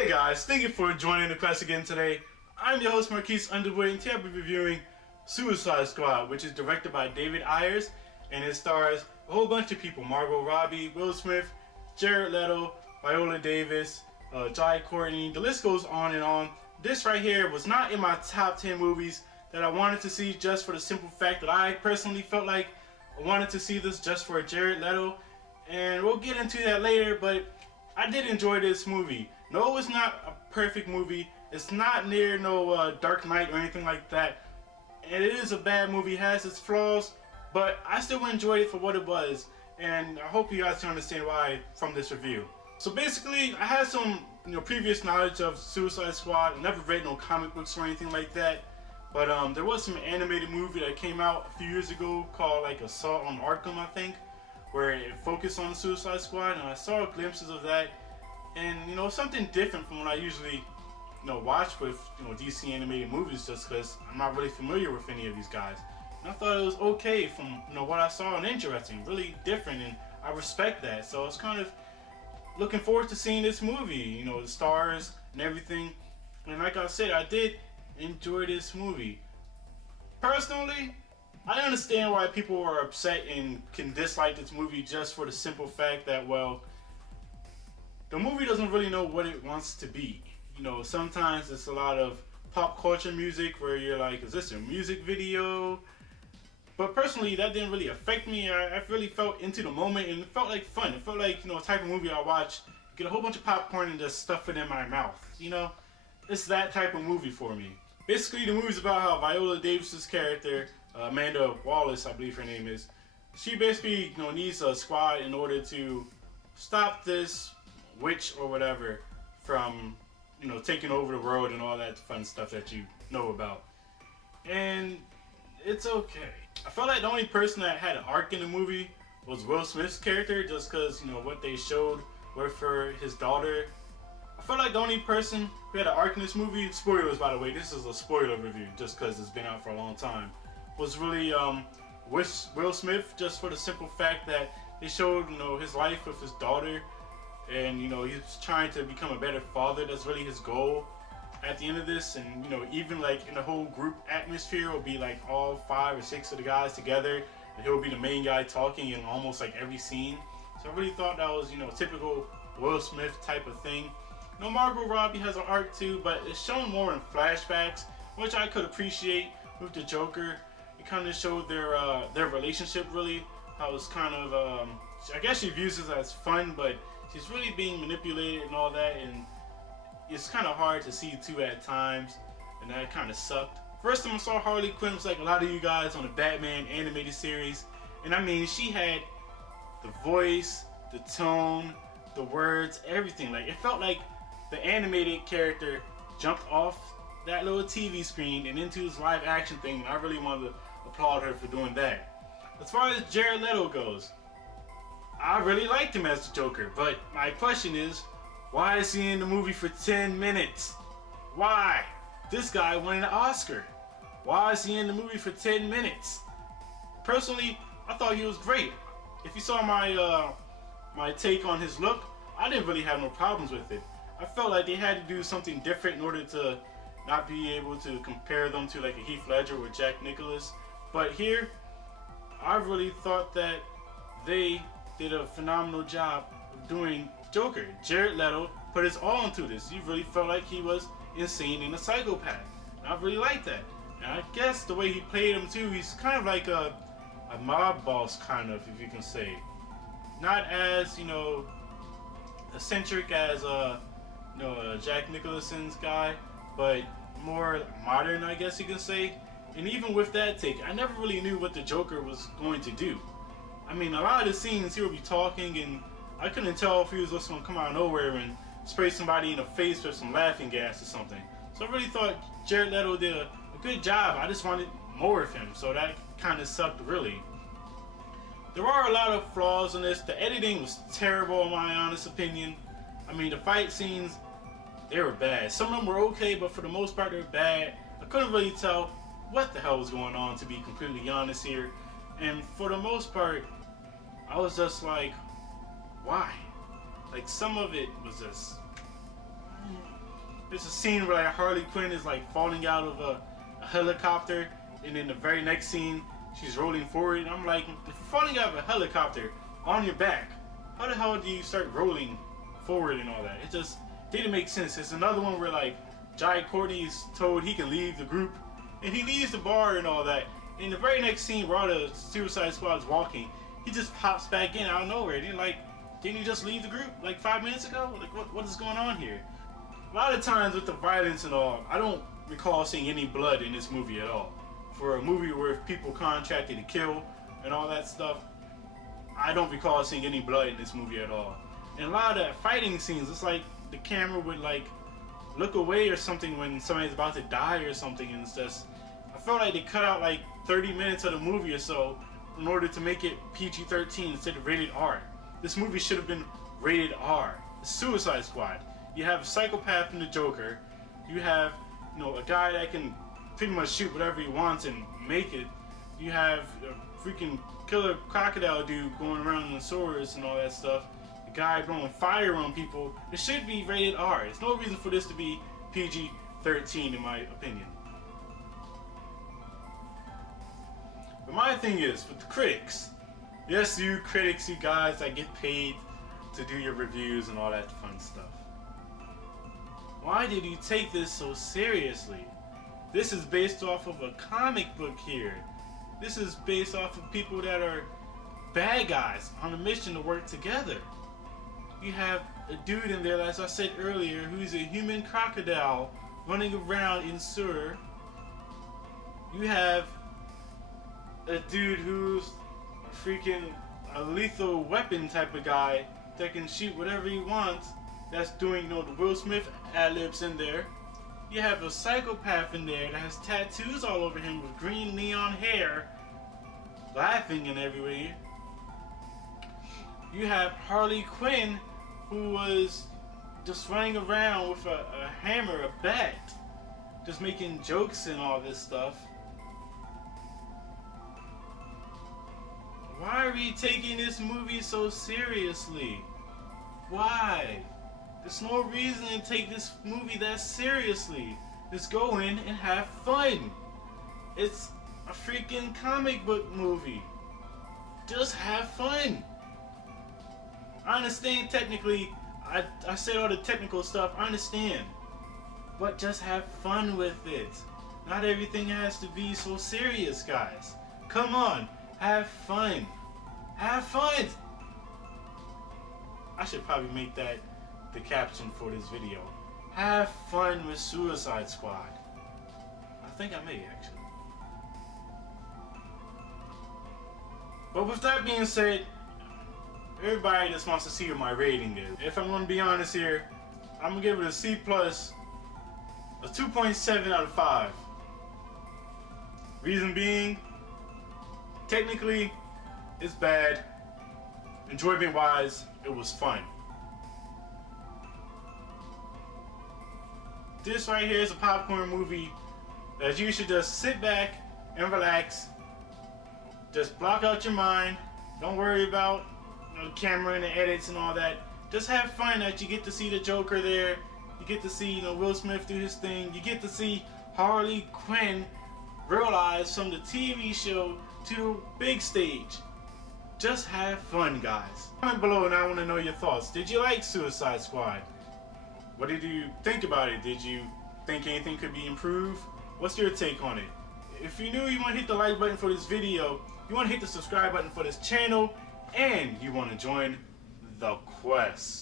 Hey guys, thank you for joining the class again today. I'm your host Marquise Underwood, and today I'll be reviewing Suicide Squad, which is directed by David Ayers, and it stars a whole bunch of people: Margot Robbie, Will Smith, Jared Leto, Viola Davis, Jai Courtney. The list goes on and on. This right here was not in my top 10 movies that I wanted to see, just for the simple fact that I personally felt like I wanted to see this just for Jared Leto, and we'll get into that later. But I did enjoy this movie. No, it's not a perfect movie. It's not near no Dark Knight or anything like that. And it is a bad movie. It has its flaws, but I still enjoyed it for what it was. And I hope you guys can understand why from this review. So basically, I had some previous knowledge of Suicide Squad. I never read no comic books or anything like that. But there was some animated movie that came out a few years ago called like Assault on Arkham, I think, where it focused on the Suicide Squad, and I saw glimpses of that. And something different from what I usually watch with DC animated movies, just because I'm not really familiar with any of these guys. And I thought it was okay from what I saw, and interesting, really different, and I respect that. So I was kind of looking forward to seeing this movie, the stars and everything. And like I said, I did enjoy this movie. Personally, I understand why people are upset and can dislike this movie just for the simple fact that, well, the movie doesn't really know what it wants to be. Sometimes it's a lot of pop culture music where you're like, is this a music video? But personally, that didn't really affect me. I really felt into the moment, and it felt like fun. It felt like, a type of movie I watch, get a whole bunch of popcorn and just stuff it in my mouth. It's that type of movie for me. Basically, the movie's about how Viola Davis's character, Amanda Wallace, I believe her name is, she basically needs a squad in order to stop this witch or whatever from taking over the world and all that fun stuff that you know about. And it's okay. I felt like the only person that had an arc in the movie was Will Smith's character, just because what they showed were for his daughter. I felt like the only person who had an arc in this movie, spoilers by the way, this is a spoiler review just because it's been out for a long time, was really Will Smith, just for the simple fact that they showed his life with his daughter. And he's trying to become a better father. That's really his goal at the end of this. And even like in the whole group atmosphere, will be like all 5 or 6 of the guys together, and he'll be the main guy talking in almost like every scene. So I really thought that was typical Will Smith type of thing. Margot Robbie has an arc too, but it's shown more in flashbacks, which I could appreciate with the Joker. It kind of showed their relationship, really. How it's kind of I guess she views it as fun, but she's really being manipulated and all that, and it's kind of hard to see too at times, and that kind of sucked. First time I saw Harley Quinn was like a lot of you guys on the Batman animated series, and I mean, she had the voice, the tone, the words, everything. Like, it felt like the animated character jumped off that little TV screen and into this live action thing, and I really wanted to applaud her for doing that. As far as Jared Leto goes, I really liked him as the Joker, but my question is, why is he in the movie for 10 minutes? Why? This guy won an Oscar. Why is he in the movie for 10 minutes? Personally, I thought he was great. If you saw my take on his look, I didn't really have no problems with it. I felt like they had to do something different in order to not be able to compare them to like a Heath Ledger or Jack Nicklaus. But here, I really thought that they did a phenomenal job of doing Joker. Jared Leto put his all into this. You really felt like he was insane and a psychopath. And I really liked that. And I guess the way he played him too, he's kind of like a mob boss, kind of, if you can say. Not as eccentric as Jack Nicholson's guy, but more modern, I guess you can say. And even with that take, I never really knew what the Joker was going to do. I mean, a lot of the scenes he would be talking, and I couldn't tell if he was just going to come out of nowhere and spray somebody in the face with some laughing gas or something. So I really thought Jared Leto did a good job. I just wanted more of him, so that kind of sucked, really. There are a lot of flaws in this. The editing was terrible, in my honest opinion. I mean, the fight scenes, they were bad. Some of them were okay, but for the most part, they were bad. I couldn't really tell what the hell was going on, to be completely honest here. And for the most part, I was just like, why? Like, some of it was just There's a scene where like Harley Quinn is like falling out of a helicopter, and then the very next scene she's rolling forward. And I'm like, if you're falling out of a helicopter on your back, how the hell do you start rolling forward and all that? It just didn't make sense. It's another one where like Jai Courtney's told he can leave the group, and he leaves the bar and all that. In the very next scene, while the Suicide Squad's walking, he just pops back in out of nowhere. Didn't you just leave the group like 5 minutes ago? Like what is going on here? A lot of times with the violence and all, I don't recall seeing any blood in this movie at all. For a movie where people contracted to kill and all that stuff, I don't recall seeing any blood in this movie at all. And a lot of the fighting scenes, it's like the camera would like look away or something when somebody's about to die or something, and it's just, I felt like they cut out like 30 minutes of the movie or so in order to make it PG-13 instead of rated R. This movie should have been rated R. The Suicide Squad. You have a psychopath in the Joker. You have, a guy that can pretty much shoot whatever he wants and make it. You have a freaking killer crocodile dude going around in swords and all that stuff. The guy blowing fire on people. It should be rated R. There's no reason for this to be PG-13 in my opinion. But my thing is, with the critics, yes, you critics, you guys that get paid to do your reviews and all that fun stuff. Why did you take this so seriously? This is based off of a comic book here. This is based off of people that are bad guys on a mission to work together. You have a dude in there, as I said earlier, who's a human crocodile running around in sewer. You have a dude who's a lethal weapon type of guy that can shoot whatever he wants. That's doing, the Will Smith ad-libs in there. You have a psychopath in there that has tattoos all over him with green neon hair, laughing and everywhere. You have Harley Quinn, who was just running around with a hammer, a bat, just making jokes and all this stuff. Why are we taking this movie so seriously? Why? There's no reason to take this movie that seriously. Just go in and have fun. It's a freaking comic book movie. Just have fun. I understand technically, I said all the technical stuff, I understand. But just have fun with it. Not everything has to be so serious, guys. Come on, have fun. Have fun! I should probably make that the caption for this video. Have fun with Suicide Squad. I think I may actually. But with that being said, everybody just wants to see what my rating is. If I'm going to be honest here, I'm going to give it a C+, a 2.7 out of 5. Reason being, technically, it's bad. Enjoyment wise, it was fun. This right here is a popcorn movie that you should just sit back and relax. Just block out your mind. Don't worry about the camera and the edits and all that. Just have fun that you get to see the Joker there. You get to see Will Smith do his thing. You get to see Harley Quinn realize from the TV show to the big stage. Just have fun, guys. Comment below and I want to know your thoughts. Did you like Suicide Squad? What did you think about it? Did you think anything could be improved? What's your take on it? If you're new, you want to hit the like button for this video, you want to hit the subscribe button for this channel, and you want to join the quest.